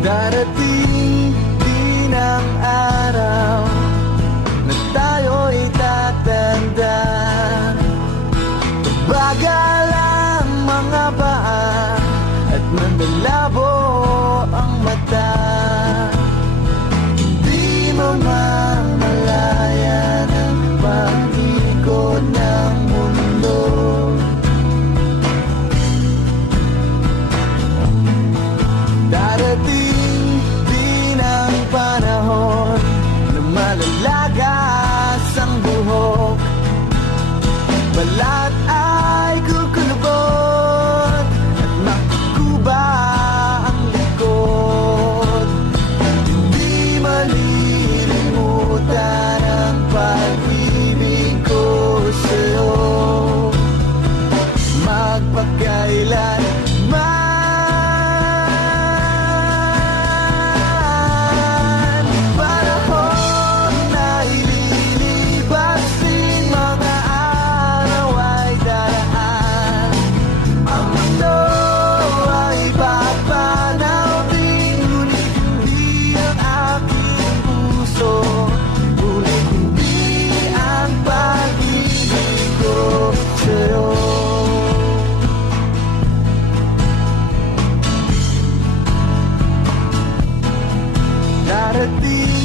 Darating din ang araw na tayo'y tatanda. Bagal ang mga paa at nandalabo ang mata. Hindi mo mamalayan ang pag-ikot ng mundo. Darating din ang panahon na malalagas ang buhok. Balat ay kukulubot at makukuba ang likod. Hindi malilimutan ang pag-ibig ko sa'yo, magpakailanman. Panahon na ililipas din, mga araw ay daraan. Ang mundo ay papanaw din, ngunit hindi ang aking puso, ngunit hindi ang pag-ibig ko sa'yo. Darating